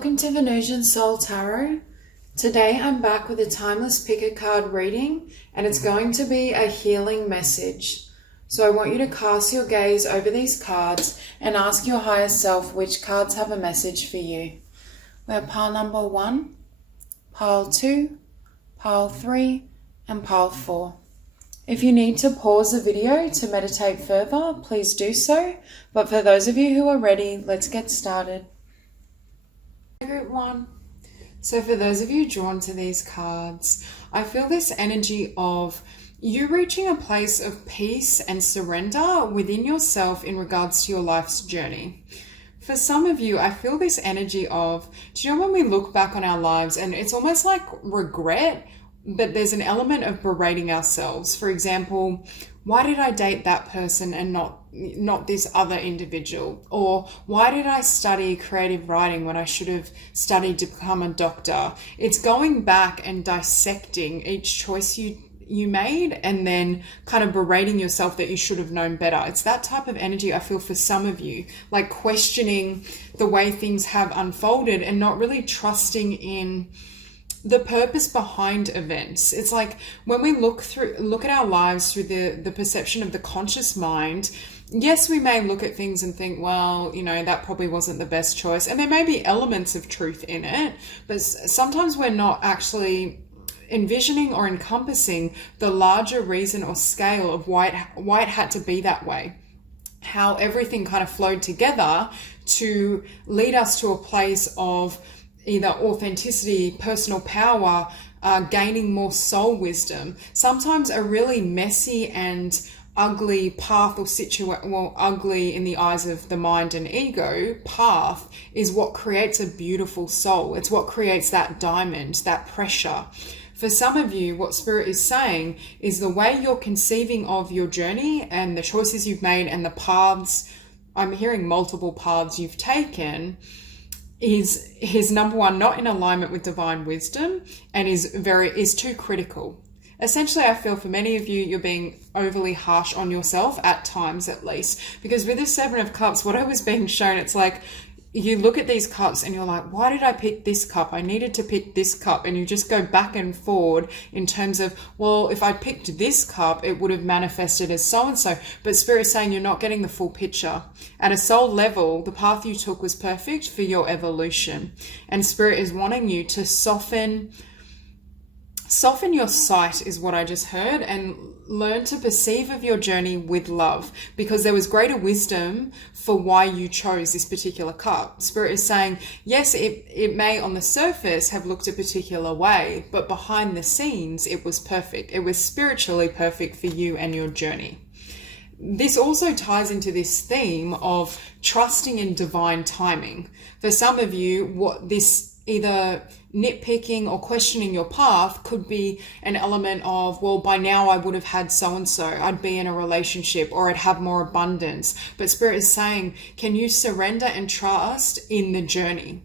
Welcome to Venusian Soul Tarot. Today I'm back with a timeless pick a card reading, and it's going to be a healing message. So I want you to cast your gaze over these cards and ask your higher self which cards have a message for you. We have pile number 1, pile 2, pile 3, and pile 4. If you need to pause the video to meditate further, please do so. But for those of you who are ready, let's get started. Group 1. So for those of you drawn to these cards, I feel this energy of you reaching a place of peace and surrender within yourself in regards to your life's journey. For some of you, I feel this energy of, do you know when we look back on our lives and it's almost like regret, but there's an element of berating ourselves. For example, why did I date that person and not this other individual? Or why did I study creative writing when I should have studied to become a doctor? It's going back and dissecting each choice you made and then kind of berating yourself that you should have known better. It's that type of energy I feel for some of you, like questioning the way things have unfolded and not really trusting in the purpose behind events. It's like when we look at our lives through the perception of the conscious mind, yes, we may look at things and think, well, you know, that probably wasn't the best choice. And there may be elements of truth in it, but sometimes we're not actually envisioning or encompassing the larger reason or scale of why it had to be that way. How everything kind of flowed together to lead us to a place of either authenticity, personal power, gaining more soul wisdom. Sometimes a really messy and ugly path or ugly in the eyes of the mind and ego path is what creates a beautiful soul. It's what creates that diamond, that pressure. For some of you, what Spirit is saying is the way you're conceiving of your journey and the choices you've made and the paths, I'm hearing multiple paths you've taken, is number one, not in alignment with divine wisdom and is too critical. Essentially, I feel for many of you, you're being overly harsh on yourself at times at least, because with the 7 of Cups, what I was being shown, it's like you look at these cups and you're like, why did I pick this cup? I needed to pick this cup. And you just go back and forward in terms of, well, if I picked this cup, it would have manifested as so-and-so. But Spirit is saying you're not getting the full picture. At a soul level, the path you took was perfect for your evolution. And Spirit is wanting you to soften your sight is what I just heard, and learn to perceive of your journey with love, because there was greater wisdom for why you chose this particular cup. Spirit is saying, yes, it may on the surface have looked a particular way, but behind the scenes, it was perfect. It was spiritually perfect for you and your journey. This also ties into this theme of trusting in divine timing. For some of you, what this either nitpicking or questioning your path could be an element of, well, by now I would have had so-and-so, I'd be in a relationship, or I'd have more abundance. But Spirit is saying, can you surrender and trust in the journey?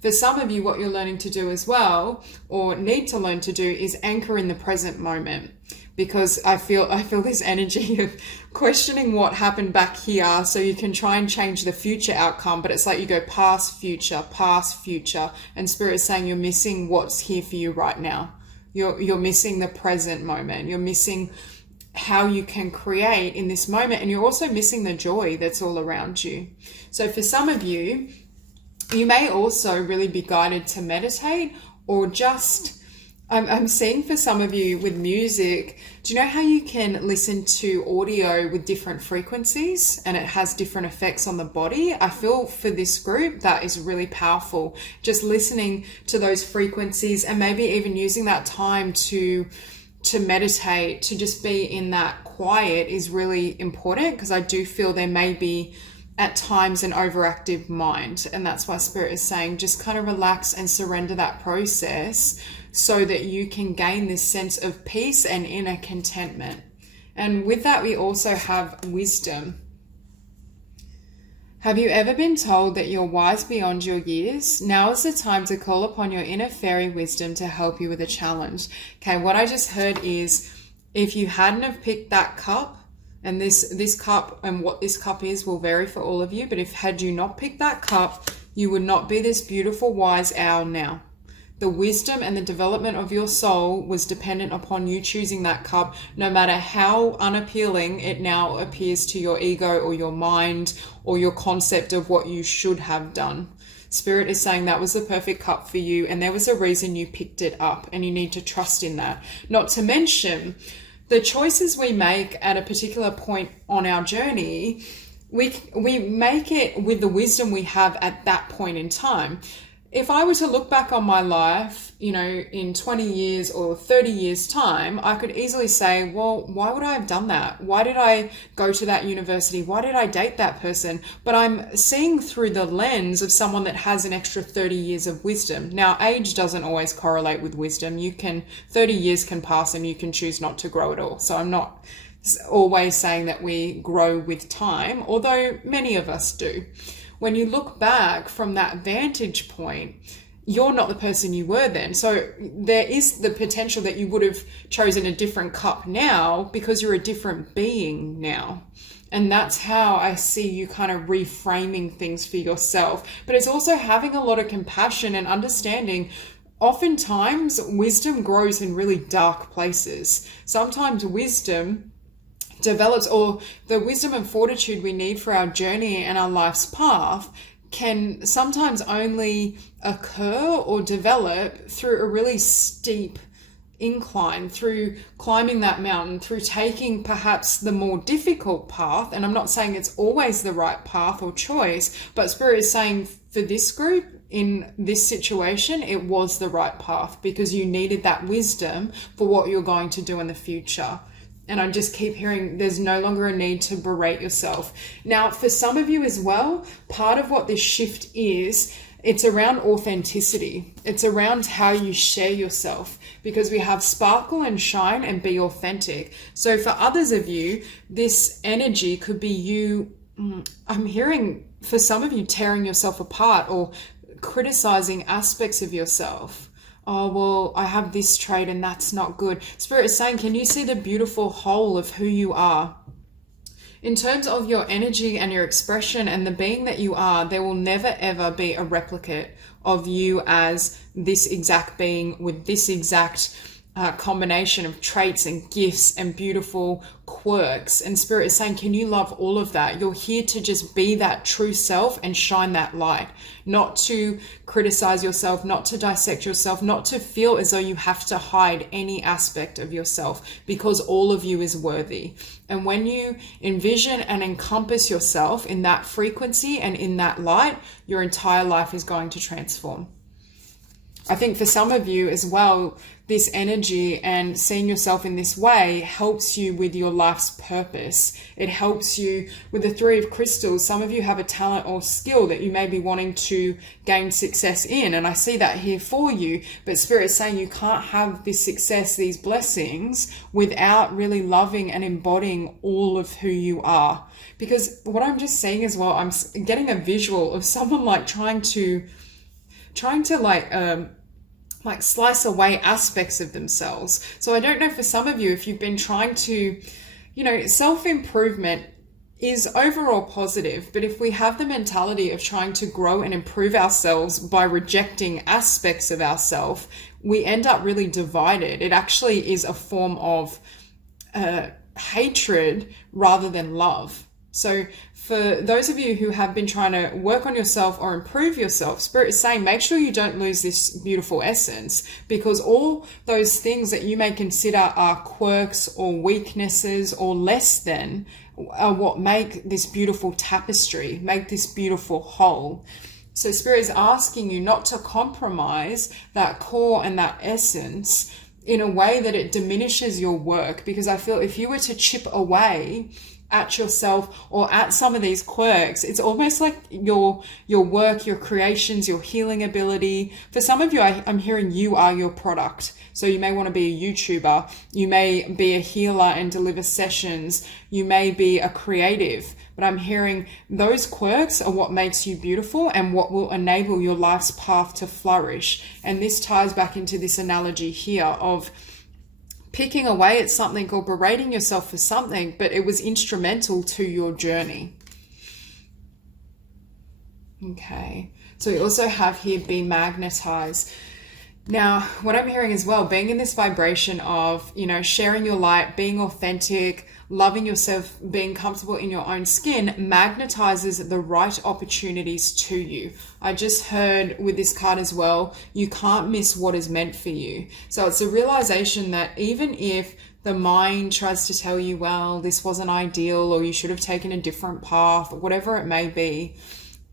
For some of you, what you're learning to do as well, or need to learn to do, is anchor in the present moment. Because I feel this energy of questioning what happened back here so you can try and change the future outcome, but it's like you go past, future, and Spirit is saying you're missing what's here for you right now. You're missing the present moment. You're missing how you can create in this moment, and you're also missing the joy that's all around you. So for some of you, you may also really be guided to meditate, or just I'm seeing for some of you with music, do you know how you can listen to audio with different frequencies and it has different effects on the body? I feel for this group that is really powerful. Just listening to those frequencies and maybe even using that time to meditate, to just be in that quiet is really important, because I do feel there may be at times an overactive mind. And that's why Spirit is saying just kind of relax and surrender that process so that you can gain this sense of peace and inner contentment. And with that, we also have wisdom. Have you ever been told that you're wise beyond your years? Now is the time to call upon your inner fairy wisdom to help you with a challenge. Okay, what I just heard is, if you hadn't have picked that cup, and this cup and what this cup is will vary for all of you, but had you not picked that cup, you would not be this beautiful, wise owl now. The wisdom and the development of your soul was dependent upon you choosing that cup, no matter how unappealing it now appears to your ego or your mind or your concept of what you should have done. Spirit is saying that was the perfect cup for you, and there was a reason you picked it up, and you need to trust in that. Not to mention, the choices we make at a particular point on our journey, we make it with the wisdom we have at that point in time. If I were to look back on my life, in 20 years or 30 years time, I could easily say, well, why would I have done that? Why did I go to that university? Why did I date that person? But I'm seeing through the lens of someone that has an extra 30 years of wisdom. Now, age doesn't always correlate with wisdom. 30 years can pass and you can choose not to grow at all. So I'm not always saying that we grow with time, although many of us do. When you look back from that vantage point, you're not the person you were then. So there is the potential that you would have chosen a different cup now because you're a different being now. And that's how I see you kind of reframing things for yourself. But it's also having a lot of compassion and understanding. Oftentimes, wisdom grows in really dark places. Sometimes wisdom develops, or the wisdom and fortitude we need for our journey and our life's path can sometimes only occur or develop through a really steep incline, through climbing that mountain, through taking perhaps the more difficult path. And I'm not saying it's always the right path or choice, but Spirit is saying for this group, in this situation, it was the right path because you needed that wisdom for what you're going to do in the future. And I just keep hearing there's no longer a need to berate yourself. Now, for some of you as well, part of what this shift is, it's around authenticity. It's around how you share yourself, because we have sparkle and shine and be authentic. So for others of you, this energy could be you, I'm hearing for some of you tearing yourself apart or criticizing aspects of yourself. Oh, well, I have this trait and that's not good. Spirit is saying, can you see the beautiful whole of who you are? In terms of your energy and your expression and the being that you are, there will never ever be a replicate of you as this exact being with this exact combination of traits and gifts and beautiful quirks. And Spirit is saying, can you love all of that? You're here to just be that true self and shine that light, not to criticize yourself, not to dissect yourself, not to feel as though you have to hide any aspect of yourself, because all of you is worthy. And when you envision and encompass yourself in that frequency and in that light, your entire life is going to transform. I think for some of you as well, this energy and seeing yourself in this way helps you with your life's purpose. It helps you with the Three of Crystals. Some of you have a talent or skill that you may be wanting to gain success in, and I see that here for you. But Spirit is saying you can't have this success, these blessings, without really loving and embodying all of who you are. Because what I'm just seeing as well, I'm getting a visual of someone like trying to slice away aspects of themselves. So I don't know for some of you, if you've been trying to, self-improvement is overall positive, but if we have the mentality of trying to grow and improve ourselves by rejecting aspects of ourselves, we end up really divided. It actually is a form of hatred rather than love. So for those of you who have been trying to work on yourself or improve yourself, Spirit is saying, make sure you don't lose this beautiful essence, because all those things that you may consider are quirks or weaknesses or less than are what make this beautiful tapestry, make this beautiful whole. So Spirit is asking you not to compromise that core and that essence in a way that it diminishes your work, because I feel if you were to chip away at yourself or at some of these quirks, it's almost like your work, your creations, your healing ability. For some of you, I'm hearing you are your product. So you may want to be a YouTuber, you may be a healer and deliver sessions, you may be a creative, but I'm hearing those quirks are what makes you beautiful and what will enable your life's path to flourish. And this ties back into this analogy here of picking away at something or berating yourself for something, but it was instrumental to your journey. Okay, So we also have here, be magnetized. Now, what I'm hearing as well, being in this vibration of, sharing your light, being authentic, loving yourself, being comfortable in your own skin, magnetizes the right opportunities to you. I just heard with this card as well, you can't miss what is meant for you. So it's a realization that even if the mind tries to tell you, well, this wasn't ideal, or you should have taken a different path, or whatever it may be,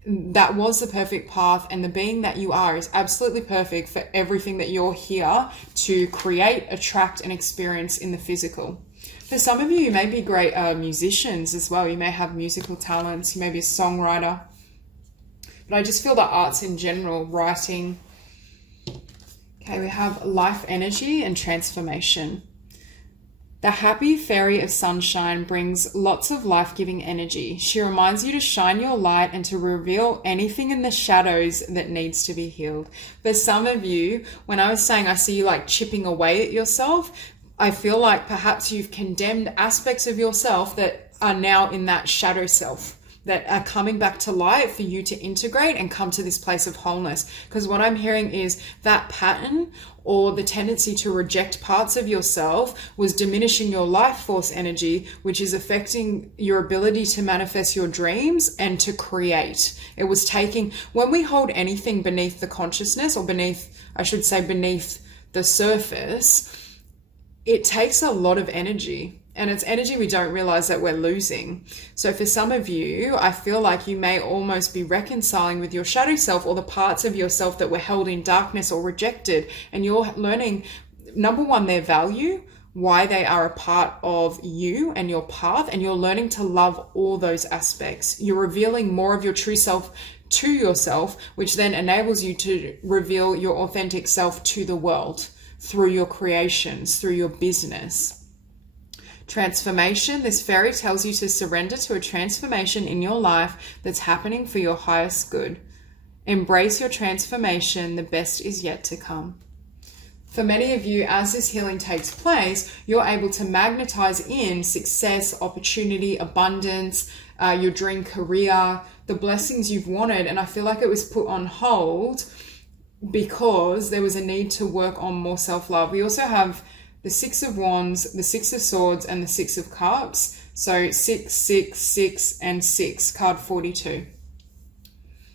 that was the perfect path, and the being that you are is absolutely perfect for everything that you're here to create, attract, and experience in the physical. For some of you, you may be great musicians as well. You may have musical talents. You may be a songwriter. But I just feel that arts in general, writing. Okay, we have life energy and transformation. The happy fairy of sunshine brings lots of life-giving energy. She reminds you to shine your light and to reveal anything in the shadows that needs to be healed. For some of you, when I was saying I see you like chipping away at yourself, I feel like perhaps you've condemned aspects of yourself that are now in that shadow self, that are coming back to light for you to integrate and come to this place of wholeness. Because what I'm hearing is that pattern, or the tendency to reject parts of yourself, was diminishing your life force energy, which is affecting your ability to manifest your dreams and to create. It was taking, when we hold anything beneath the consciousness, or beneath the surface, it takes a lot of energy. And it's energy we don't realize that we're losing. So for some of you, I feel like you may almost be reconciling with your shadow self, or the parts of yourself that were held in darkness or rejected. And you're learning, number one, their value, why they are a part of you and your path. And you're learning to love all those aspects. You're revealing more of your true self to yourself, which then enables you to reveal your authentic self to the world through your creations, through your business. Transformation. This fairy tells you to surrender to a transformation in your life that's happening for your highest good. Embrace your transformation. The best is yet to come. For many of you, as this healing takes place, you're able to magnetize in success, opportunity, abundance, your dream career, the blessings you've wanted. And I feel like it was put on hold because there was a need to work on more self-love. We also have the Six of Wands, the Six of Swords, and the Six of Cups. So 6, 6, 6, and 6, card 42.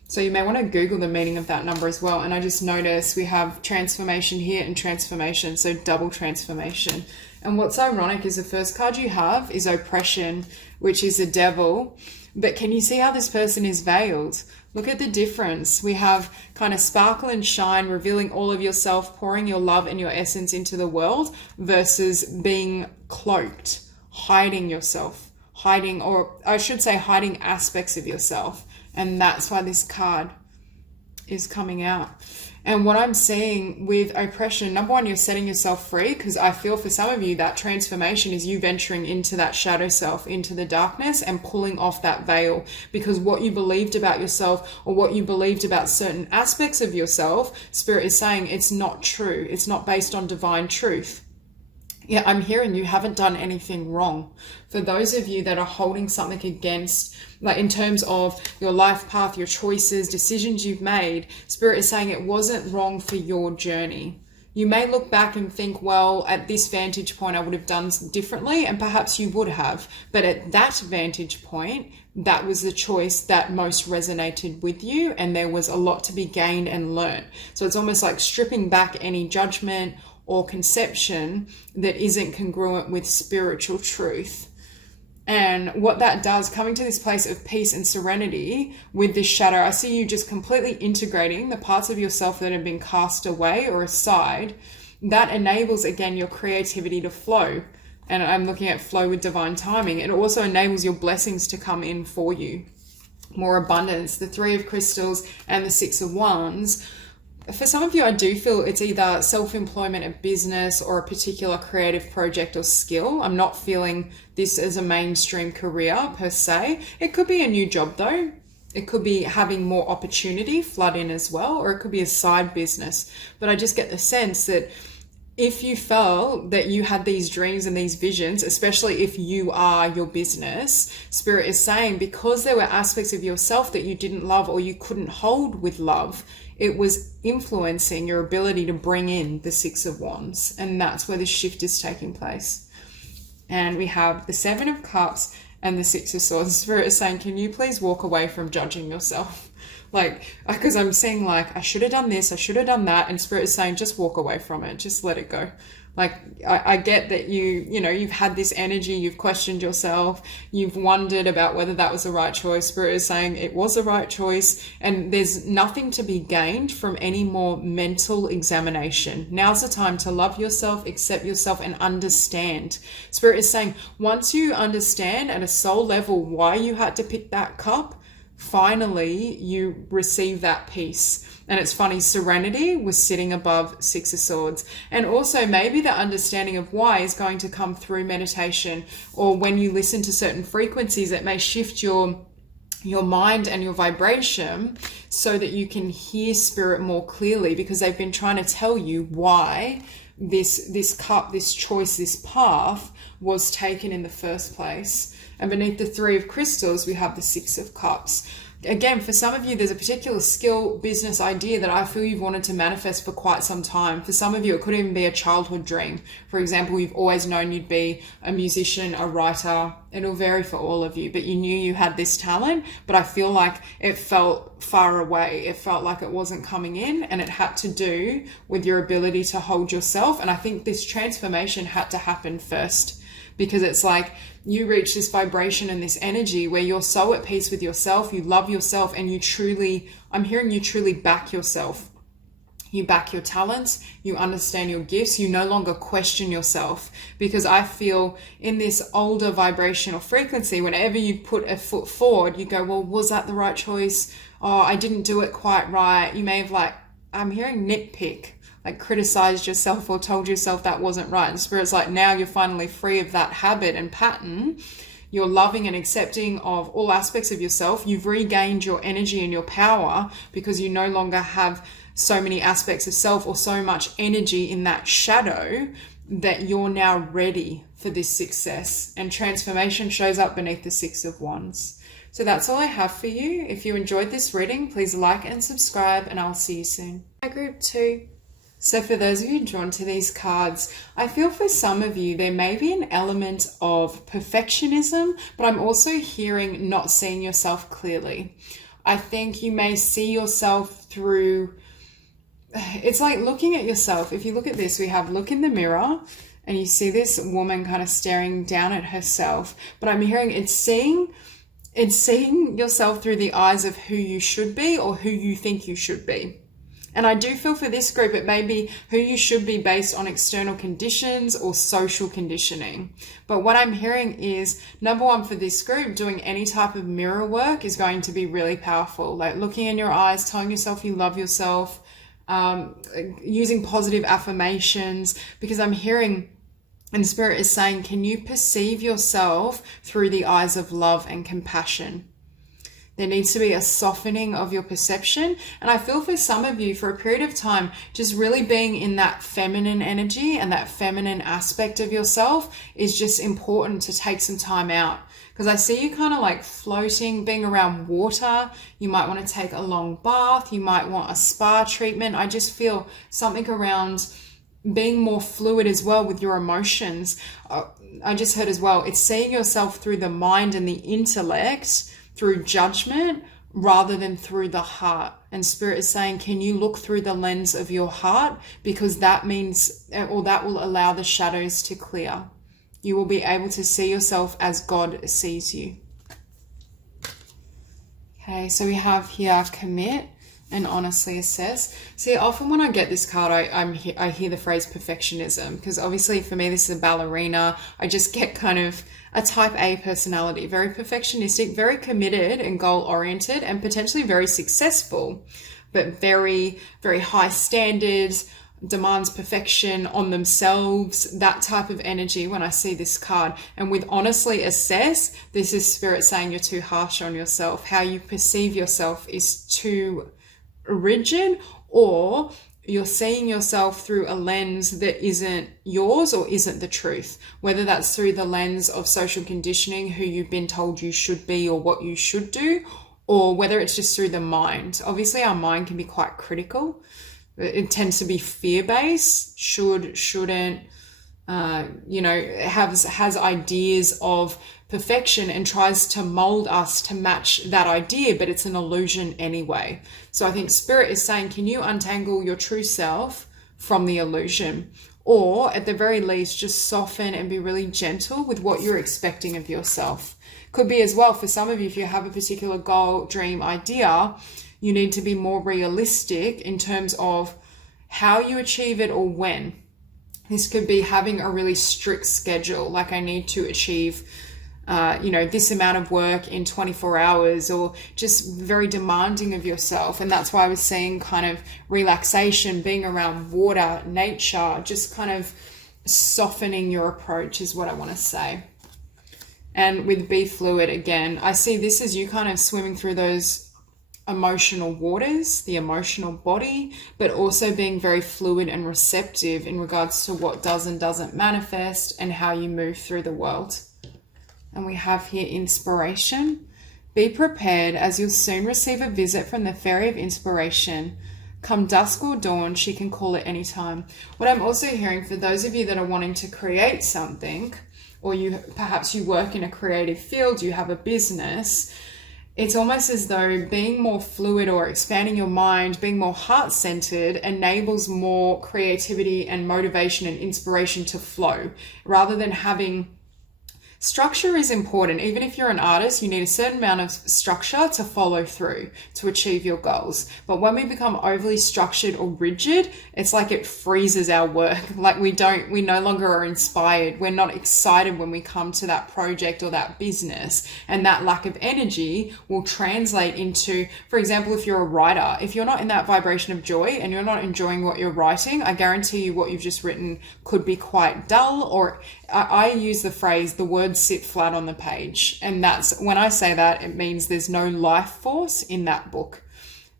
So you may want to Google the meaning of that number as well. And I just noticed we have transformation here and transformation, so double transformation. And what's ironic is the first card you have is oppression, which is the devil. But can you see how this person is veiled? Look at the difference. We have kind of sparkle and shine, revealing all of yourself, pouring your love and your essence into the world, versus being cloaked, hiding yourself, hiding aspects of yourself. And that's why this card is coming out. And what I'm seeing with oppression, number one, you're setting yourself free, because I feel for some of you that transformation is you venturing into that shadow self, into the darkness, and pulling off that veil, because what you believed about yourself, or what you believed about certain aspects of yourself, Spirit is saying it's not true. It's not based on divine truth. Yeah, I'm hearing you haven't done anything wrong. For those of you that are holding something against, like in terms of your life path, your choices, decisions you've made, Spirit is saying it wasn't wrong for your journey. You may look back and think, well, at this vantage point, I would have done differently, and perhaps you would have. But at that vantage point, that was the choice that most resonated with you, and there was a lot to be gained and learned. So it's almost like stripping back any judgment or conception that isn't congruent with spiritual truth. And what that does, coming to this place of peace and serenity with this shadow, I see you just completely integrating the parts of yourself that have been cast away or aside. That enables, again, your creativity to flow. And I'm looking at flow with divine timing. It also enables your blessings to come in for you. More abundance, the Three of Crystals and the Six of Wands. For some of you, I do feel it's either self-employment, a business, or a particular creative project or skill. I'm not feeling this as a mainstream career per se. It could be a new job though. It could be having more opportunity flood in as well, or it could be a side business. But I just get the sense that if you felt that you had these dreams and these visions, especially if you are your business, Spirit is saying because there were aspects of yourself that you didn't love or you couldn't hold with love, it was influencing your ability to bring in the Six of Wands. And that's where this shift is taking place. And we have the Seven of Cups and the Six of Swords. Spirit is saying, can you please walk away from judging yourself? Like, because I'm seeing like, I should have done this, I should have done that. And Spirit is saying, just walk away from it. Just let it go. Like, I get that you've had this energy, you've questioned yourself, you've wondered about whether that was the right choice. Spirit is saying it was the right choice, and there's nothing to be gained from any more mental examination. Now's the time to love yourself, accept yourself, and understand. Spirit is saying, once you understand at a soul level why you had to pick that cup, finally you receive that peace. And it's funny, Serenity was sitting above Six of Swords. And also maybe the understanding of why is going to come through meditation, or when you listen to certain frequencies, it may shift your mind and your vibration so that you can hear Spirit more clearly, because they've been trying to tell you why this cup, this choice, this path was taken in the first place. And beneath the Three of Crystals, we have the Six of Cups. Again, for some of you, there's a particular skill, business idea that I feel you've wanted to manifest for quite some time. For some of you, it could even be a childhood dream. For example, you've always known you'd be a musician, a writer. It'll vary for all of you, but you knew you had this talent, but I feel like it felt far away. It felt like it wasn't coming in, and it had to do with your ability to hold yourself. And I think this transformation had to happen first, because it's like you reach this vibration and this energy where you're so at peace with yourself, you love yourself, and you truly, I'm hearing you truly back yourself. You back your talents, you understand your gifts, you no longer question yourself. Because I feel in this older vibrational frequency, whenever you put a foot forward, you go, well, was that the right choice? Oh, I didn't do it quite right. You may have I'm hearing nitpick, like criticized yourself or told yourself that wasn't right. And Spirit's like, now you're finally free of that habit and pattern. You're loving and accepting of all aspects of yourself. You've regained your energy and your power because you no longer have so many aspects of self or so much energy in that shadow, that you're now ready for this success. And transformation shows up beneath the Six of Wands. So that's all I have for you. If you enjoyed this reading, please like and subscribe, and I'll see you soon. Hi, group 2. So for those of you drawn to these cards, I feel for some of you, there may be an element of perfectionism, but I'm also hearing not seeing yourself clearly. I think you may see yourself through, it's like looking at yourself. If you look at this, we have look in the mirror and you see this woman kind of staring down at herself, but I'm hearing it's seeing yourself through the eyes of who you should be or who you think you should be. And I do feel for this group, it may be who you should be based on external conditions or social conditioning. But what I'm hearing is, number one, for this group, doing any type of mirror work is going to be really powerful. Like looking in your eyes, telling yourself you love yourself, using positive affirmations, because I'm hearing, and Spirit is saying, can you perceive yourself through the eyes of love and compassion? There needs to be a softening of your perception. And I feel for some of you, for a period of time, just really being in that feminine energy and that feminine aspect of yourself is just important to take some time out. Because I see you kind of like floating, being around water. You might want to take a long bath. You might want a spa treatment. I just feel something around being more fluid as well with your emotions. I just heard as well, it's seeing yourself through the mind and the intellect, through judgment rather than through the heart. And Spirit is saying, can you look through the lens of your heart? Because that means, or that will allow the shadows to clear. You will be able to see yourself as God sees you. Okay, so we have here commit and honestly assess. See, often when I get this card, I hear the phrase perfectionism, because obviously for me, this is a ballerina. I just get kind of a type A personality, very perfectionistic, very committed and goal-oriented, and potentially very successful, but very, very high standards, demands perfection on themselves, that type of energy when I see this card. And with honestly assess, this is Spirit saying you're too harsh on yourself. How you perceive yourself is too rigid, or you're seeing yourself through a lens that isn't yours or isn't the truth, whether that's through the lens of social conditioning, who you've been told you should be or what you should do, or whether it's just through the mind. Obviously, our mind can be quite critical. It tends to be fear-based, should, shouldn't, has ideas of perfection and tries to mold us to match that idea, but it's an illusion anyway. So I think Spirit is saying, can you untangle your true self from the illusion? Or at the very least, just soften and be really gentle with what you're expecting of yourself. Could be as well, for some of you, if you have a particular goal, dream, idea, you need to be more realistic in terms of how you achieve it or when. This could be having a really strict schedule, like I need to achieve this amount of work in 24 hours, or just very demanding of yourself. And that's why I was saying kind of relaxation, being around water, nature, just kind of softening your approach is what I want to say. And with Be Fluid, again, I see this as you kind of swimming through those emotional waters, the emotional body, but also being very fluid and receptive in regards to what does and doesn't manifest and how you move through the world. And we have here inspiration. Be prepared, as you'll soon receive a visit from the Fairy of Inspiration. Come dusk or dawn, she can call at any time. What I'm also hearing for those of you that are wanting to create something, or perhaps you work in a creative field, you have a business, it's almost as though being more fluid or expanding your mind, being more heart-centered enables more creativity and motivation and inspiration to flow, rather than having... Structure is important. Even if you're an artist, you need a certain amount of structure to follow through to achieve your goals. But when we become overly structured or rigid, it's like it freezes our work. Like we no longer are inspired. We're not excited when we come to that project or that business. And that lack of energy will translate into, for example, if you're a writer, if you're not in that vibration of joy and you're not enjoying what you're writing, I guarantee you what you've just written could be quite dull, or I use the phrase, the words sit flat on the page. And that's, when I say that, it means there's no life force in that book.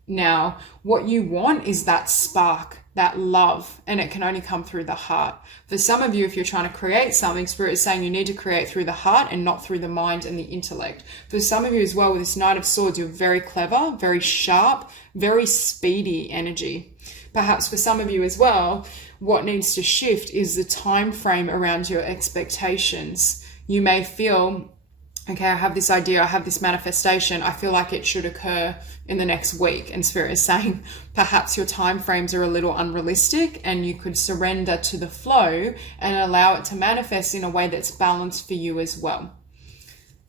Now, what you want is that spark, that love, and it can only come through the heart. For some of you, if you're trying to create something, Spirit is saying you need to create through the heart and not through the mind and the intellect. For some of you as well, with this Knight of Swords, you're very clever, very sharp, very speedy energy. Perhaps for some of you as well, what needs to shift is the time frame around your expectations. You may feel, okay, I have this idea, I have this manifestation, I feel like it should occur in the next week. And Spirit is saying perhaps your time frames are a little unrealistic, and you could surrender to the flow and allow it to manifest in a way that's balanced for you as well.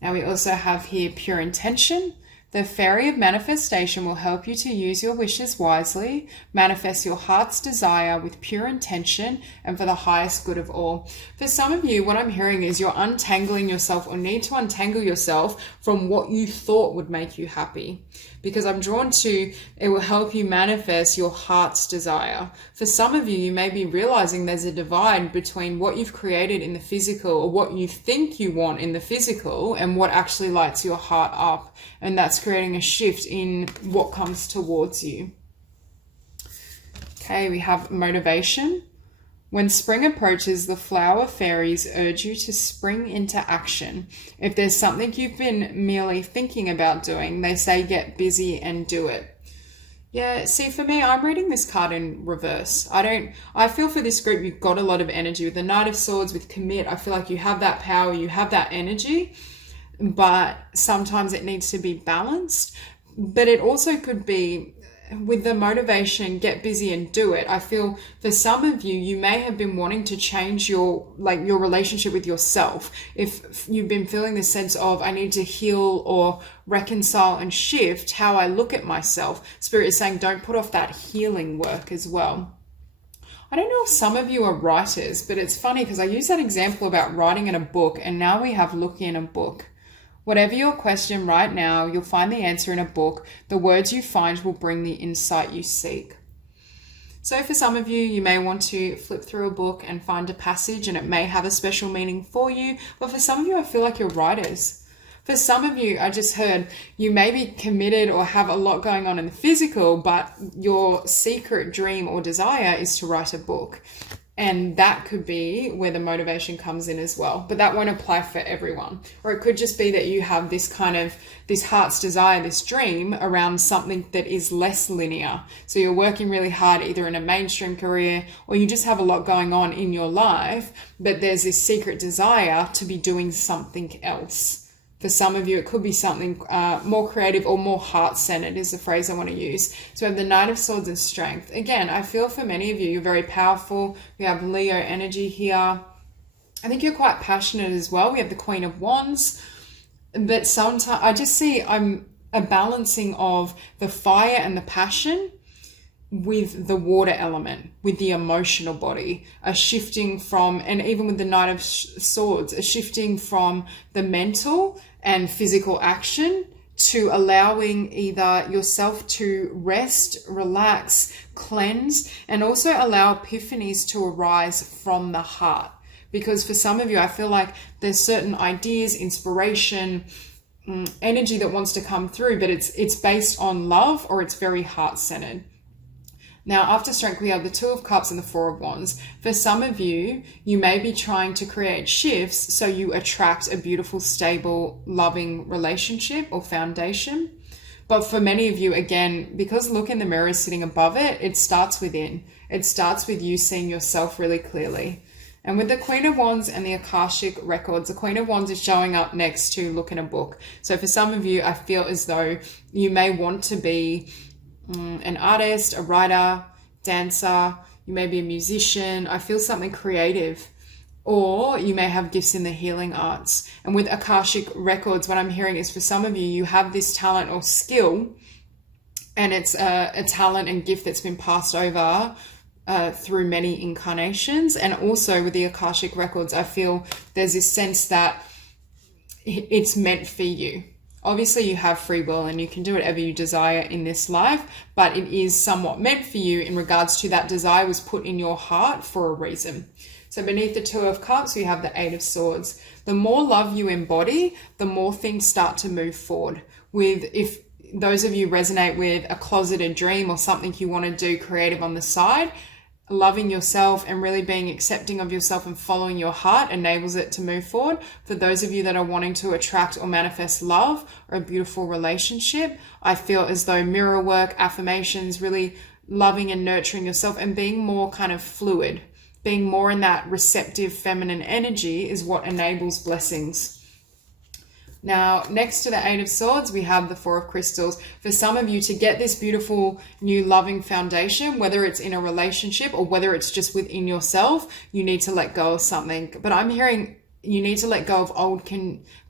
Now we also have here pure intention. The Fairy of Manifestation will help you to use your wishes wisely, manifest your heart's desire with pure intention and for the highest good of all. For some of you, what I'm hearing is you're untangling yourself, or need to untangle yourself from what you thought would make you happy. Because I'm drawn to, it will help you manifest your heart's desire. For some of you, you may be realizing there's a divide between what you've created in the physical, or what you think you want in the physical, and what actually lights your heart up. And that's creating a shift in what comes towards you. Okay, we have motivation. When spring approaches, the flower fairies urge you to spring into action. If there's something you've been merely thinking about doing, they say get busy and do it. Yeah, see, for me, I'm reading this card in reverse. I feel for this group, you've got a lot of energy. With the Knight of Swords, with commit, I feel like you have that power, you have that energy, but sometimes it needs to be balanced. But it also could be, with the motivation, get busy and do it. I feel for some of you, you may have been wanting to change your relationship with yourself. If you've been feeling this sense of, I need to heal or reconcile and shift how I look at myself, Spirit is saying, don't put off that healing work as well. I don't know if some of you are writers, but it's funny because I use that example about writing in a book, and now we have look in a book. Whatever your question right now, you'll find the answer in a book. The words you find will bring the insight you seek. So for some of you, you may want to flip through a book and find a passage, and it may have a special meaning for you. But for some of you, I feel like you're writers. For some of you, I just heard you may be committed or have a lot going on in the physical, but your secret dream or desire is to write a book. And that could be where the motivation comes in as well. But that won't apply for everyone. Or it could just be that you have this heart's desire, this dream around something that is less linear. So you're working really hard either in a mainstream career, or you just have a lot going on in your life, but there's this secret desire to be doing something else. For some of you, it could be something more creative or more heart-centered is the phrase I want to use. So we have the Knight of Swords and Strength. Again, I feel for many of you, you're very powerful. We have Leo energy here. I think you're quite passionate as well. We have the Queen of Wands. But sometimes I just see I'm a balancing of the fire and the passion with the water element, with the emotional body, a shifting from, and even with the Knight of Swords, a shifting from the mental and physical action to allowing either yourself to rest, relax, cleanse, and also allow epiphanies to arise from the heart. Because for some of you, I feel like there's certain ideas, inspiration, energy that wants to come through, but it's based on love or it's very heart-centered. Now, after Strength, we have the Two of Cups and the Four of Wands. For some of you, you may be trying to create shifts so you attract a beautiful, stable, loving relationship or foundation. But for many of you, again, because look in the mirror is sitting above it, it starts within. It starts with you seeing yourself really clearly. And with the Queen of Wands and the Akashic Records, the Queen of Wands is showing up next to look in a book. So for some of you, I feel as though you may want to be an artist, a writer, dancer, you may be a musician. I feel something creative, or you may have gifts in the healing arts. And with Akashic Records, what I'm hearing is for some of you, you have this talent or skill, and it's a talent and gift that's been passed over through many incarnations. And also with the Akashic Records, I feel there's this sense that it's meant for you. Obviously, you have free will and you can do whatever you desire in this life, but it is somewhat meant for you in regards to that desire was put in your heart for a reason. So beneath the Two of Cups, we have the Eight of Swords. The more love you embody, the more things start to move forward. If those of you resonate with a closeted dream or something you want to do creative on the side, loving yourself and really being accepting of yourself and following your heart enables it to move forward. For those of you that are wanting to attract or manifest love or a beautiful relationship, I feel as though mirror work, affirmations, really loving and nurturing yourself and being more kind of fluid, being more in that receptive feminine energy is what enables blessings. Now, next to the Eight of Swords, we have the Four of Crystals. For some of you, to get this beautiful new loving foundation, whether it's in a relationship or whether it's just within yourself, you need to let go of something. But I'm hearing you need to let go of old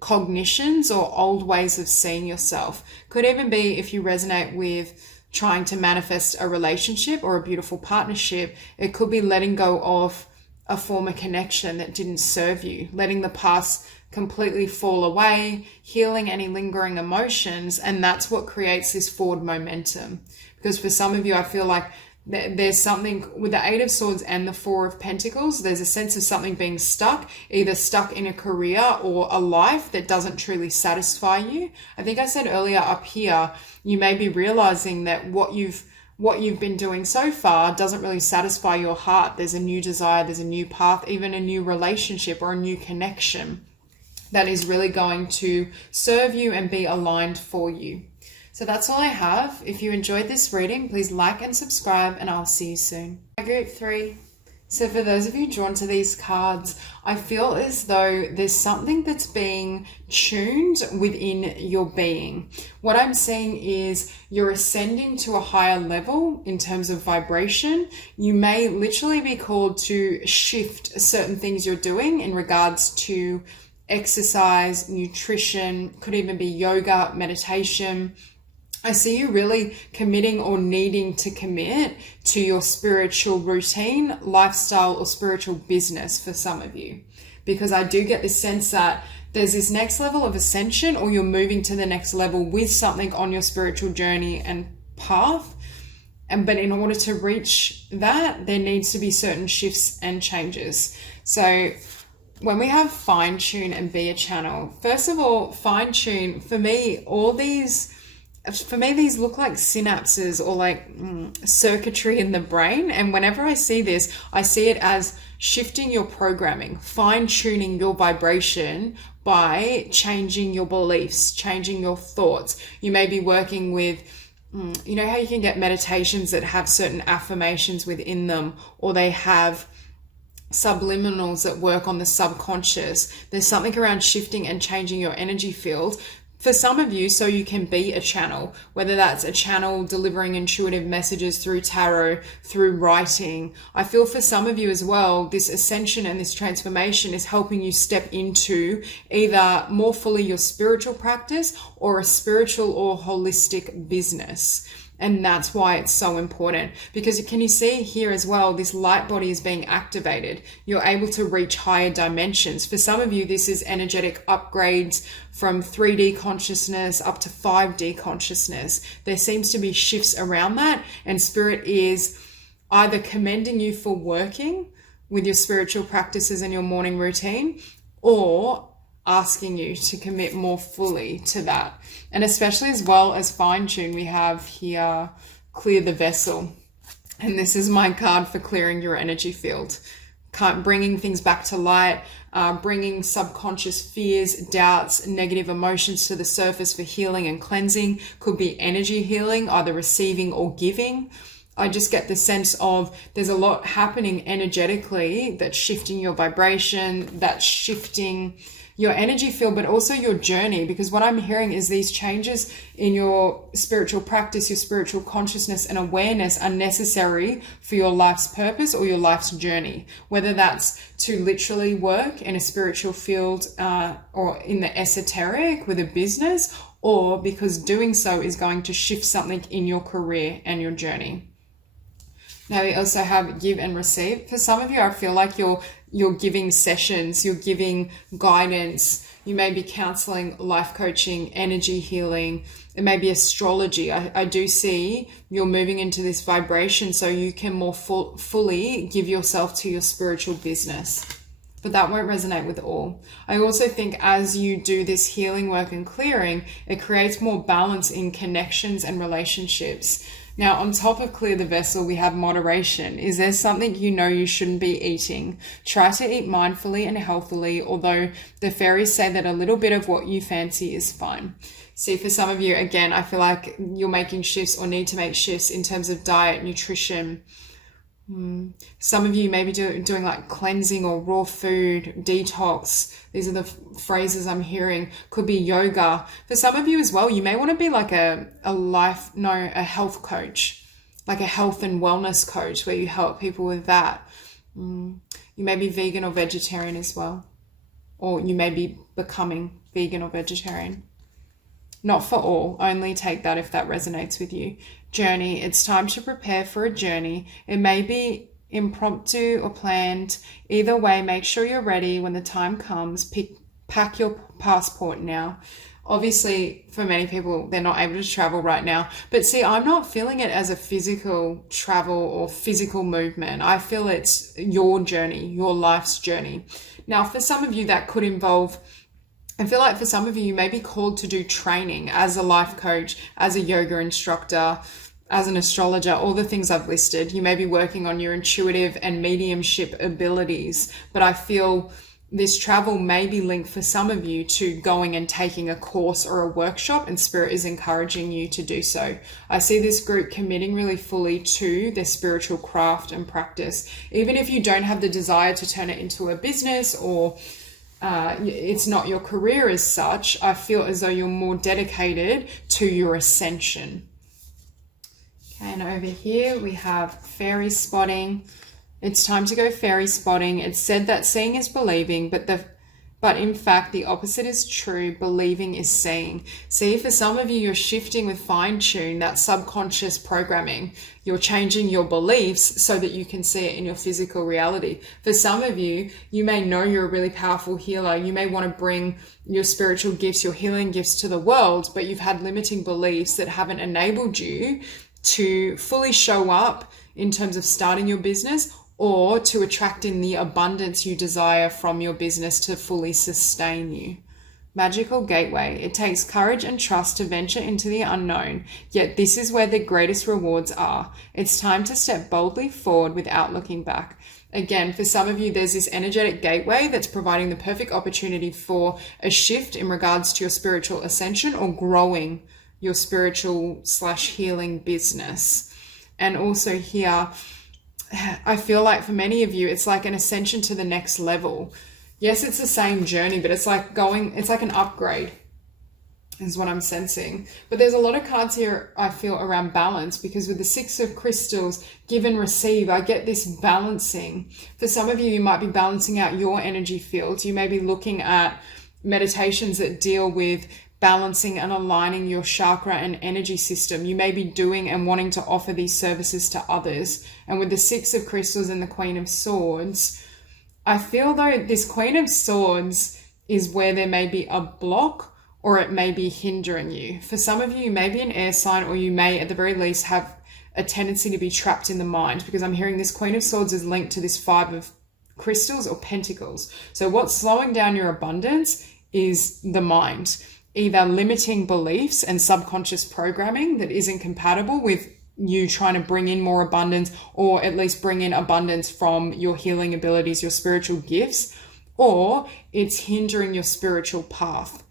cognitions or old ways of seeing yourself. Could even be if you resonate with trying to manifest a relationship or a beautiful partnership, it could be letting go of a former connection that didn't serve you, letting the past completely fall away, healing any lingering emotions, and that's what creates this forward momentum. Because for some of you, I feel like there's something with the Eight of Swords and the Four of Pentacles, there's a sense of something being stuck, either stuck in a career or a life that doesn't truly satisfy you. I think I said earlier up here, you may be realizing that what you've been doing so far doesn't really satisfy your heart. There's a new desire, there's a new path, even a new relationship or a new connection that is really going to serve you and be aligned for you. So that's all I have. If you enjoyed this reading, please like and subscribe, and I'll see you soon. Group 3. So for those of you drawn to these cards, I feel as though there's something that's being tuned within your being. What I'm seeing is you're ascending to a higher level in terms of vibration. You may literally be called to shift certain things you're doing in regards to exercise, nutrition, could even be yoga, meditation. I see you really committing or needing to commit to your spiritual routine, lifestyle, or spiritual business for some of you. Because I do get this sense that there's this next level of ascension, or you're moving to the next level with something on your spiritual journey and path. But in order to reach that, there needs to be certain shifts and changes. So when we have fine tune and be a channel, first of all, fine tune, for me, these look like synapses or like circuitry in the brain. And whenever I see this, I see it as shifting your programming, fine tuning your vibration by changing your beliefs, changing your thoughts. You may be working with, you know how you can get meditations that have certain affirmations within them, or they have subliminals that work on the subconscious. There's something around shifting and changing your energy field for some of you, so you can be a channel, whether that's a channel delivering intuitive messages through tarot, through writing. I feel for some of you as well, this ascension and this transformation is helping you step into either more fully your spiritual practice or a spiritual or holistic business. And that's why it's so important, because can you see here as well, this light body is being activated. You're able to reach higher dimensions. For some of you, this is energetic upgrades from 3D consciousness up to 5D consciousness. There seems to be shifts around that, and Spirit is either commending you for working with your spiritual practices and your morning routine, or asking you to commit more fully to that. And especially as well as fine tune, we have here clear the vessel, and this is my card for clearing your energy field, bringing things back to light, bringing subconscious fears, doubts, negative emotions to the surface for healing and cleansing. Could be energy healing, either receiving or giving. I just get the sense of there's a lot happening energetically that's shifting your vibration, that's shifting your energy field, but also your journey. Because what I'm hearing is these changes in your spiritual practice, your spiritual consciousness and awareness are necessary for your life's purpose or your life's journey, whether that's to literally work in a spiritual field or in the esoteric with a business, or because doing so is going to shift something in your career and your journey. Now we also have give and receive. For some of you, I feel like you're giving sessions, you're giving guidance. You may be counseling, life coaching, energy healing. It may be astrology. I do see you're moving into this vibration so you can more fully give yourself to your spiritual business. But that won't resonate with all. I also think as you do this healing work and clearing, it creates more balance in connections and relationships. Now, on top of clear the vessel, we have moderation. Is there something you know you shouldn't be eating? Try to eat mindfully and healthily, although the fairies say that a little bit of what you fancy is fine. See, for some of you, again, I feel like you're making shifts or need to make shifts in terms of diet, nutrition. Some of you may be doing like cleansing or raw food, detox. These are the phrases I'm hearing. Could be yoga. For some of you as well, you may want to be like a health coach, like a health and wellness coach where you help people with that. You may be vegan or vegetarian as well, or you may be becoming vegan or vegetarian. Not for all, only take that if that resonates with you. Journey, it's time to prepare for a journey. It may be impromptu or planned. Either way, make sure you're ready when the time comes. Pack your passport now. Obviously, for many people, they're not able to travel right now. But see, I'm not feeling it as a physical travel or physical movement. I feel it's your journey, your life's journey. Now, for some of you, that could involve, I feel like for some of you, you may be called to do training as a life coach, as a yoga instructor, as an astrologer, all the things I've listed. You may be working on your intuitive and mediumship abilities, but I feel this travel may be linked for some of you to going and taking a course or a workshop, and Spirit is encouraging you to do so. I see this group committing really fully to their spiritual craft and practice. Even if you don't have the desire to turn it into a business or it's not your career as such, I feel as though you're more dedicated to your ascension. Okay, and over here we have fairy spotting. It's time to go fairy spotting. It's said that seeing is believing, but in fact the opposite is true. Believing is seeing. See, for some of you, you're shifting with fine tune, that subconscious programming. You're changing your beliefs so that you can see it in your physical reality. For some of you, you may know you're a really powerful healer. You may want to bring your spiritual gifts, your healing gifts to the world, but you've had limiting beliefs that haven't enabled you to fully show up in terms of starting your business or to attract in the abundance you desire from your business to fully sustain you. Magical gateway. It takes courage and trust to venture into the unknown, yet this is where the greatest rewards are. It's time to step boldly forward without looking back. Again, for some of you, there's this energetic gateway that's providing the perfect opportunity for a shift in regards to your spiritual ascension or growing your spiritual / healing business. And also here, I feel like for many of you, it's like an ascension to the next level. Yes, it's the same journey, but it's like an upgrade is what I'm sensing. But there's a lot of cards here, I feel, around balance, because with the Six of Crystals, give and receive, I get this balancing. For some of you, you might be balancing out your energy fields. You may be looking at meditations that deal with balancing and aligning your chakra and energy system. You may be doing and wanting to offer these services to others. And with the Six of Crystals and the Queen of Swords, I feel though this Queen of Swords is where there may be a block or it may be hindering you. For some of you, you may be an air sign, or you may at the very least have a tendency to be trapped in the mind, because I'm hearing this Queen of Swords is linked to this Five of Crystals or Pentacles. So what's slowing down your abundance is the mind, either limiting beliefs and subconscious programming that isn't compatible with you trying to bring in more abundance, or at least bring in abundance from your healing abilities, your spiritual gifts, or it's hindering your spiritual path.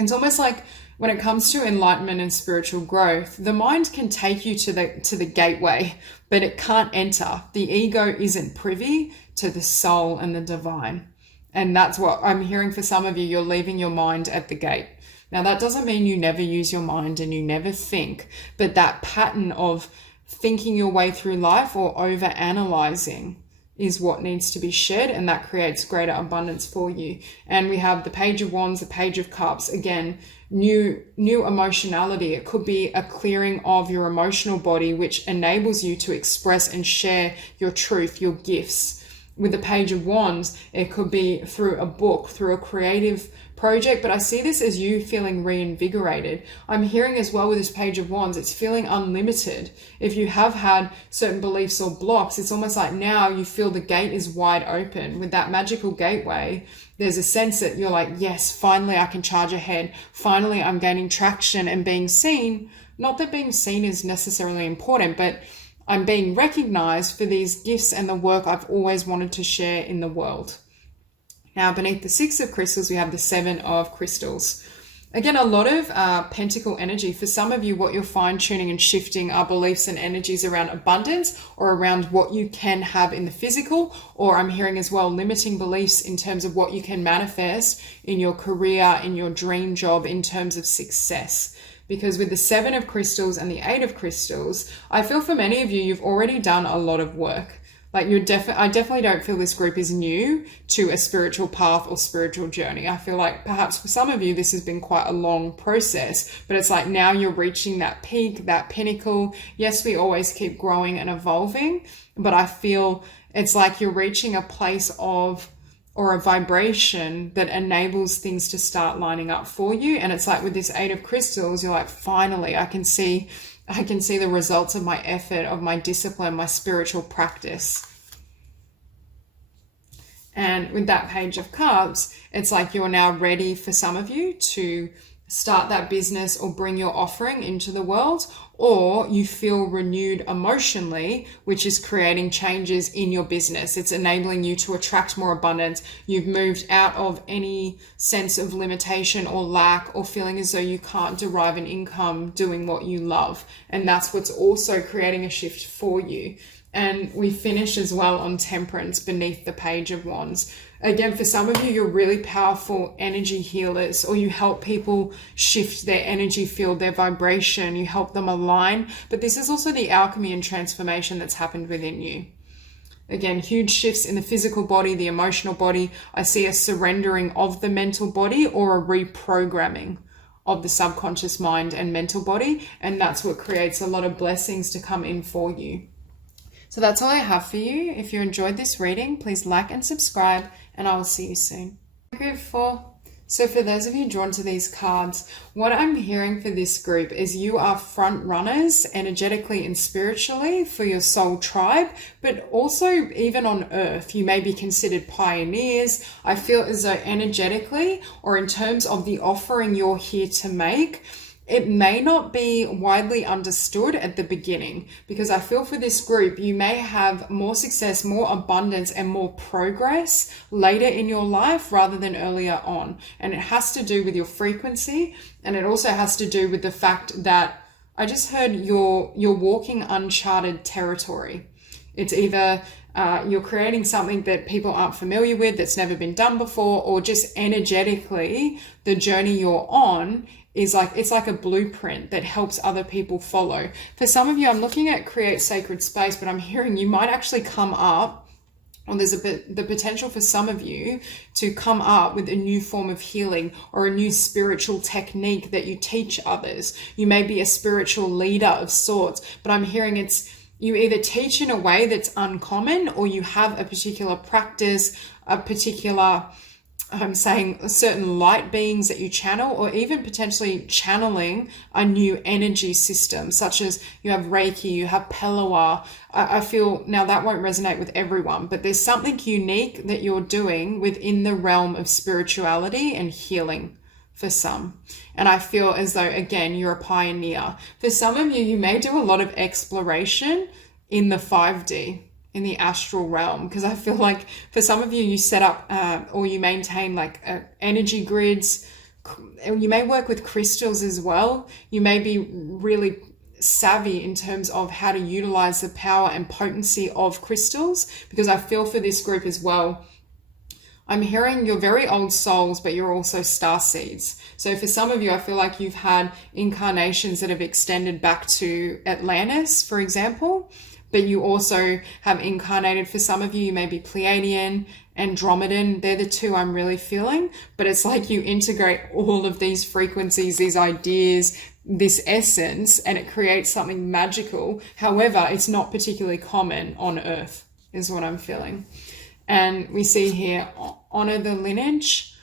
It's almost like when it comes to enlightenment and spiritual growth, the mind can take you to the gateway, but it can't enter. The ego isn't privy to the soul and the divine. And that's what I'm hearing for some of you. You're leaving your mind at the gate. Now, that doesn't mean you never use your mind and you never think, but that pattern of thinking your way through life or over-analyzing is what needs to be shed, and that creates greater abundance for you. And we have the Page of Wands, the Page of Cups. Again, new emotionality. It could be a clearing of your emotional body, which enables you to express and share your truth, your gifts. With the Page of Wands, it could be through a book, through a creative project, but I see this as you feeling reinvigorated. I'm hearing as well with this Page of Wands, it's feeling unlimited. If you have had certain beliefs or blocks, it's almost like now you feel the gate is wide open. With that magical gateway, there's a sense that you're like, yes, finally I can charge ahead. Finally, I'm gaining traction and being seen. Not that being seen is necessarily important, but I'm being recognized for these gifts and the work I've always wanted to share in the world. Now, beneath the Six of Crystals, we have the Seven of Crystals. Again, a lot of pentacle energy. For some of you, what you're fine-tuning and shifting are beliefs and energies around abundance, or around what you can have in the physical, or I'm hearing as well limiting beliefs in terms of what you can manifest in your career, in your dream job, in terms of success. Because with the Seven of Crystals and the Eight of Crystals, I feel for many of you, you've already done a lot of work. Like I definitely don't feel this group is new to a spiritual path or spiritual journey. I feel like perhaps for some of you, this has been quite a long process, but it's like now you're reaching that peak, that pinnacle. Yes, we always keep growing and evolving, but I feel it's like you're reaching a place of, or a vibration that enables things to start lining up for you. And it's like with this Eight of Crystals, you're like, finally, I can see the results of my effort, of my discipline, my spiritual practice. And with that Page of Cups, it's like you're now ready, for some of you, to start that business or bring your offering into the world, or you feel renewed emotionally, which is creating changes in your business. It's enabling you to attract more abundance. You've moved out of any sense of limitation or lack, or feeling as though you can't derive an income doing what you love. And that's what's also creating a shift for you. And we finish as well on Temperance beneath the Page of Wands. Again, for some of you, you're really powerful energy healers, or you help people shift their energy field, their vibration, you help them align. But this is also the alchemy and transformation that's happened within you. Again, huge shifts in the physical body, the emotional body. I see a surrendering of the mental body, or a reprogramming of the subconscious mind and mental body. And that's what creates a lot of blessings to come in for you. So that's all I have for you. If you enjoyed this reading, please like and subscribe, and I will see you soon. For So for those of you drawn to these cards, what I'm hearing for this group is you are front runners energetically and spiritually for your soul tribe, but also even on earth, you may be considered pioneers. I feel as though energetically or in terms of the offering you're here to make, it may not be widely understood at the beginning, because I feel for this group, you may have more success, more abundance, and more progress later in your life rather than earlier on. And it has to do with your frequency. And it also has to do with the fact that I just heard you're walking uncharted territory. It's either you're creating something that people aren't familiar with, that's never been done before, or just energetically, the journey you're on is like, it's like a blueprint that helps other people follow. For some of you, I'm looking at create sacred space, but I'm hearing you might actually come up, or there's the potential for some of you to come up with a new form of healing or a new spiritual technique that you teach others. You may be a spiritual leader of sorts, but I'm hearing it's you either teach in a way that's uncommon, or you have a particular practice, a particular I'm saying certain light beings that you channel, or even potentially channeling a new energy system, such as you have Reiki, you have Pelawa. I feel now that won't resonate with everyone, but there's something unique that you're doing within the realm of spirituality and healing for some. And I feel as though, again, you're a pioneer. For some of you, you may do a lot of exploration in the 5D, in the astral realm, because I feel like for some of you, you set up or you maintain like energy grids. You may work with crystals as well. You may be really savvy in terms of how to utilize the power and potency of crystals, because I feel for this group as well, I'm hearing you're very old souls, but you're also star seeds. So for some of you, I feel like you've had incarnations that have extended back to Atlantis, for example, but you also have incarnated. For some of you, you may be Pleiadian, Andromedan. They're the two I'm really feeling, but it's like you integrate all of these frequencies, these ideas, this essence, and it creates something magical. However, it's not particularly common on Earth, is what I'm feeling. And we see here, honor the lineage.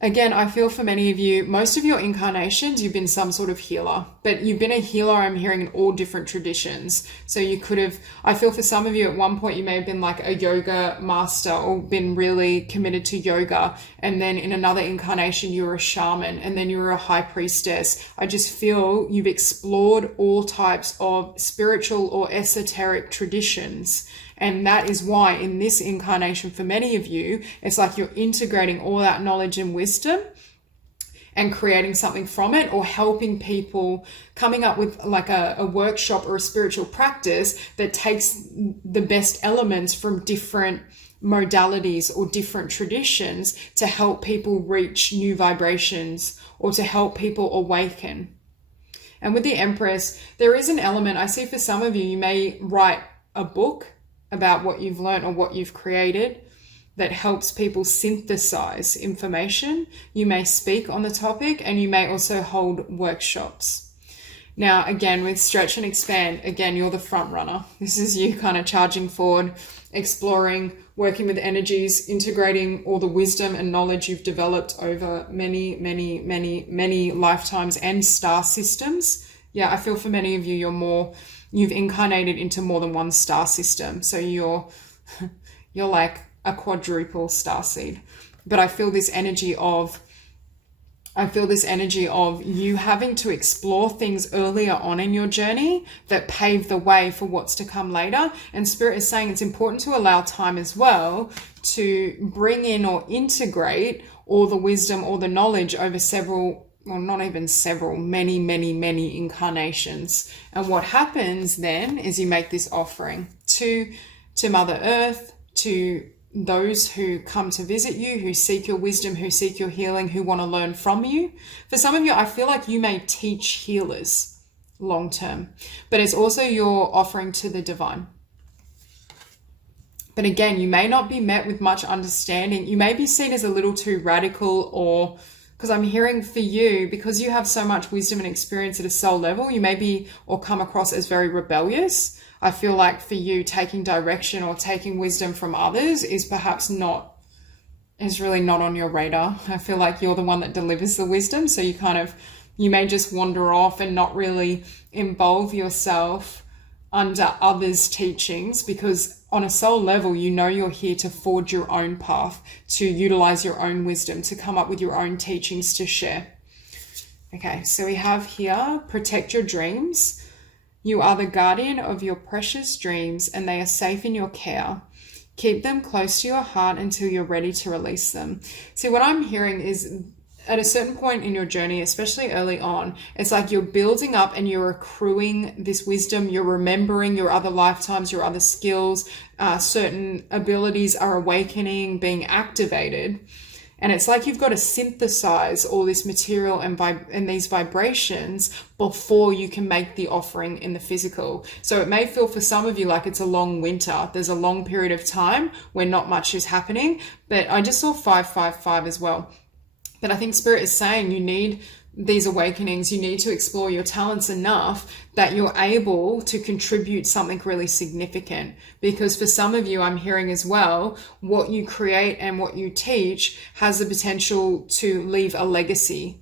Again, I feel for many of you, most of your incarnations, you've been some sort of healer, but you've been a healer, I'm hearing, in all different traditions. So you could have, I feel for some of you at one point, you may have been like a yoga master or been really committed to yoga. And then in another incarnation, you were a shaman, and then you were a high priestess. I just feel you've explored all types of spiritual or esoteric traditions. And that is why in this incarnation, for many of you, it's like you're integrating all that knowledge and wisdom and creating something from it, or helping people, coming up with like a workshop or a spiritual practice that takes the best elements from different modalities or different traditions to help people reach new vibrations or to help people awaken. And with the Empress, there is an element, I see for some of you, you may write a book about what you've learned or what you've created that helps people synthesize information. You may speak on the topic, and you may also hold workshops. Now, again, with Stretch and Expand, again, you're the front runner. This is you kind of charging forward, exploring, working with energies, integrating all the wisdom and knowledge you've developed over many, many, many, many lifetimes and star systems. Yeah, I feel for many of you, you've incarnated into more than one star system. So you're like a quadruple star seed. But I feel this energy of you having to explore things earlier on in your journey that pave the way for what's to come later. And Spirit is saying it's important to allow time as well to bring in or integrate all the wisdom or the knowledge over several, well, not even several, many, many, many incarnations. And what happens then is you make this offering to Mother Earth, to those who come to visit you, who seek your wisdom, who seek your healing, who want to learn from you. For some of you, I feel like you may teach healers long term, but it's also your offering to the divine. But again, you may not be met with much understanding. You may be seen as a little too radical, or because I'm hearing for you, because you have so much wisdom and experience at a soul level, you may be or come across as very rebellious. I feel like for you, taking direction or taking wisdom from others is perhaps not is really not on your radar. I feel like you're the one that delivers the wisdom. So you may just wander off and not really involve yourself under others' teachings, because on a soul level, you know you're here to forge your own path, to utilize your own wisdom, to come up with your own teachings to share. Okay, so we have here, protect your dreams. You are the guardian of your precious dreams and they are safe in your care. Keep them close to your heart until you're ready to release them. See, what I'm hearing is at a certain point in your journey, especially early on, it's like you're building up and you're accruing this wisdom. You're remembering your other lifetimes, your other skills, certain abilities are awakening, being activated. And it's like you've got to synthesize all this material and these vibrations before you can make the offering in the physical. So it may feel for some of you like it's a long winter. There's a long period of time where not much is happening. But I just saw 555 as well. But I think Spirit is saying you need these awakenings. You need to explore your talents enough that you're able to contribute something really significant. Because for some of you, I'm hearing as well, what you create and what you teach has the potential to leave a legacy.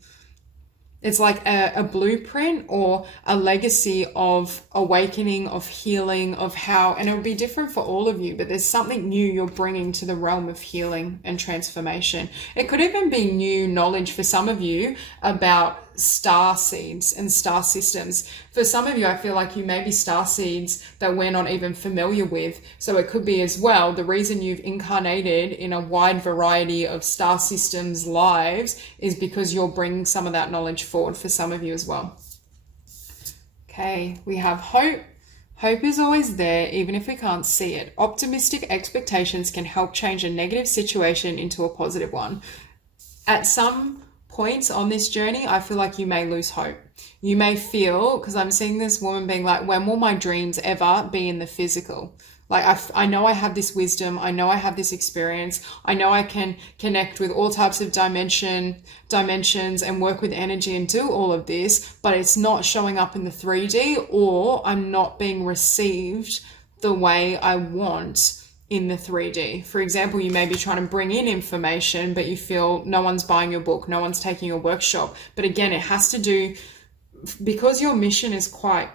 It's like a blueprint or a legacy of awakening, of healing, of how, and it'll be different for all of you, but there's something new you're bringing to the realm of healing and transformation. It could even be new knowledge for some of you about star seeds and star systems. For some of you, I feel like you may be star seeds that we're not even familiar with. So it could be as well, the reason you've incarnated in a wide variety of star systems lives is because you're bringing some of that knowledge forward for some of you as well. Okay, we have hope. Hope is always there, even if we can't see it. Optimistic expectations can help change a negative situation into a positive one. At some points on this journey, I feel like you may lose hope. You may feel, because I'm seeing this woman being like, when will my dreams ever be in the physical? Like, I know I have this wisdom. I know I have this experience. I know I can connect with all types of dimensions and work with energy and do all of this, but it's not showing up in the 3D, or I'm not being received the way I want in the 3D. For example, you may be trying to bring in information, but you feel no one's buying your book, no one's taking your workshop. But again, it has to do, because your mission is quite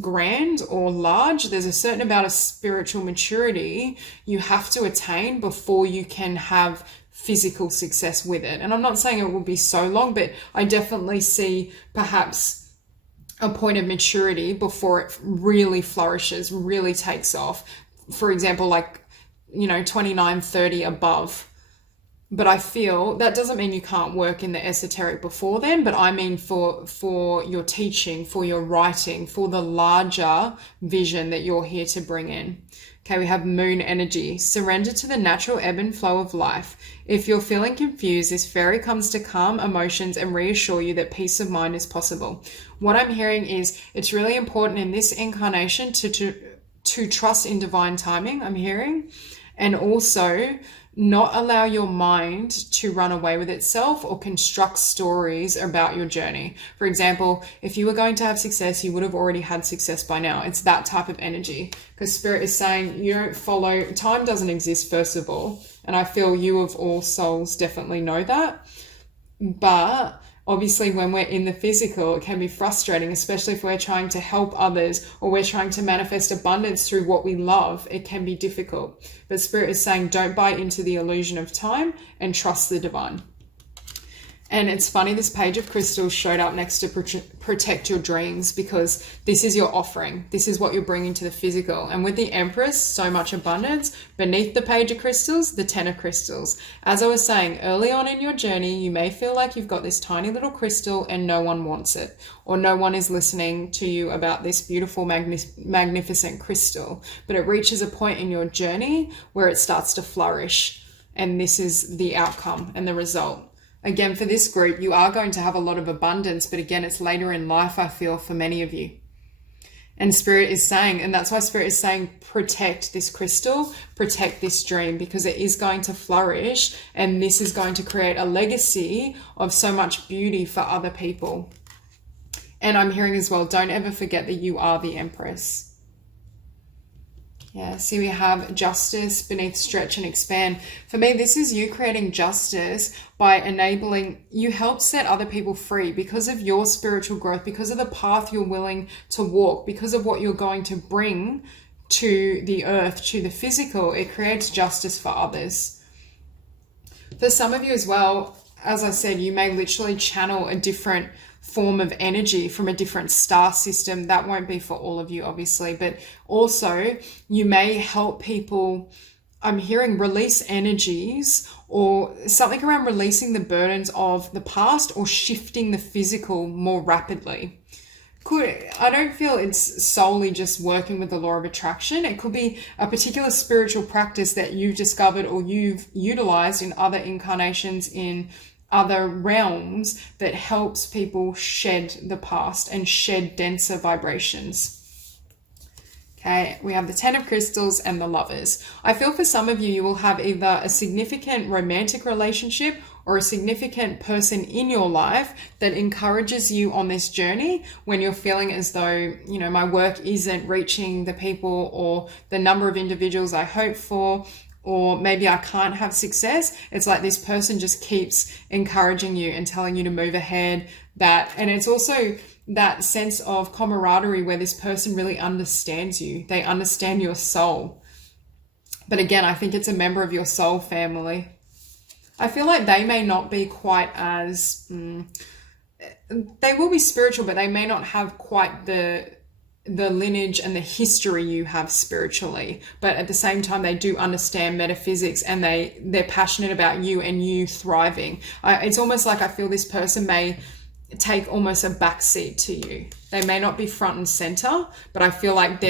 grand or large, there's a certain amount of spiritual maturity you have to attain before you can have physical success with it. And I'm not saying it will be so long, but I definitely see perhaps a point of maturity before it really flourishes, really takes off. For example, like, 29, 30 above. But I feel that doesn't mean you can't work in the esoteric before then, but I mean for your teaching, for your writing, for the larger vision that you're here to bring in. Okay, we have moon energy. Surrender to the natural ebb and flow of life. If you're feeling confused, this fairy comes to calm emotions and reassure you that peace of mind is possible. What I'm hearing is it's really important in this incarnation to trust in divine timing, I'm hearing, and also not allow your mind to run away with itself or construct stories about your journey. For example, if you were going to have success, you would have already had success by now. It's that type of energy, because Spirit is saying you don't follow, time doesn't exist, first of all, and I feel you of all souls definitely know that. But obviously, when we're in the physical, it can be frustrating, especially if we're trying to help others or we're trying to manifest abundance through what we love. It can be difficult. But Spirit is saying, don't buy into the illusion of time and trust the divine. And it's funny, this page of crystals showed up next to protect your dreams, because this is your offering. This is what you're bringing to the physical. And with the Empress, so much abundance. Beneath the page of crystals, the 10 of crystals. As I was saying, early on in your journey, you may feel like you've got this tiny little crystal and no one wants it, or no one is listening to you about this beautiful, magnificent crystal. But it reaches a point in your journey where it starts to flourish. And this is the outcome and the result. Again, for this group, you are going to have a lot of abundance, but again, it's later in life, I feel, for many of you. And Spirit is saying, and that's why Spirit is saying, protect this crystal, protect this dream, because it is going to flourish, and this is going to create a legacy of so much beauty for other people. And I'm hearing as well, don't ever forget that you are the Empress. Yeah, see, we have justice beneath stretch and expand. For me, this is you creating justice by enabling, you help set other people free because of your spiritual growth, because of the path you're willing to walk, because of what you're going to bring to the earth, to the physical. It creates justice for others. For some of you as well, as I said, you may literally channel a different form of energy from a different star system. That won't be for all of you, obviously, but also you may help people, I'm hearing, release energies or something around releasing the burdens of the past or shifting the physical more rapidly. I don't feel it's solely just working with the law of attraction. It could be a particular spiritual practice that you've discovered or you've utilized in other incarnations, in other realms, that helps people shed the past and shed denser vibrations. Okay, we have the 10 of crystals and the lovers. I feel for some of you, you will have either a significant romantic relationship or a significant person in your life that encourages you on this journey when you're feeling as though, you know, my work isn't reaching the people or the number of individuals I hope for, or maybe I can't have success. It's like this person just keeps encouraging you and telling you to move ahead. And it's also that sense of camaraderie where this person really understands you. They understand your soul. But again, I think it's a member of your soul family. I feel like they may not be quite as, they will be spiritual, but they may not have quite the lineage and the history you have spiritually. But at the same time, they do understand metaphysics and they're passionate about you and you thriving. It's almost like I feel this person may take almost a backseat to you. They may not be front and center, but I feel like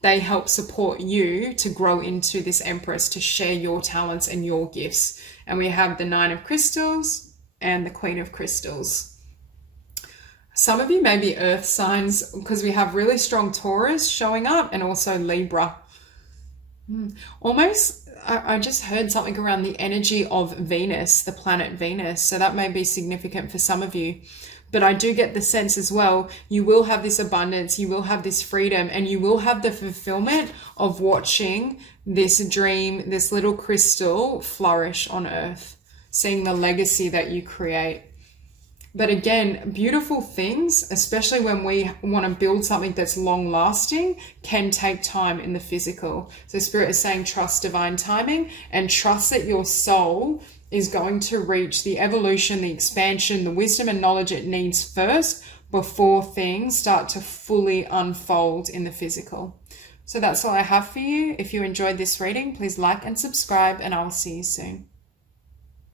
they help support you to grow into this Empress, to share your talents and your gifts. And we have the 9 of crystals and the Queen of crystals. Some of you may be earth signs because we have really strong Taurus showing up and also Libra. Almost, I just heard something around the energy of Venus, the planet Venus. So that may be significant for some of you. But I do get the sense as well, you will have this abundance, you will have this freedom, and you will have the fulfillment of watching this dream, this little crystal flourish on earth, seeing the legacy that you create. But again, beautiful things, especially when we want to build something that's long lasting, can take time in the physical. So Spirit is saying trust divine timing and trust that your soul is going to reach the evolution, the expansion, the wisdom and knowledge it needs first before things start to fully unfold in the physical. So that's all I have for you. If you enjoyed this reading, please like and subscribe, and I'll see you soon.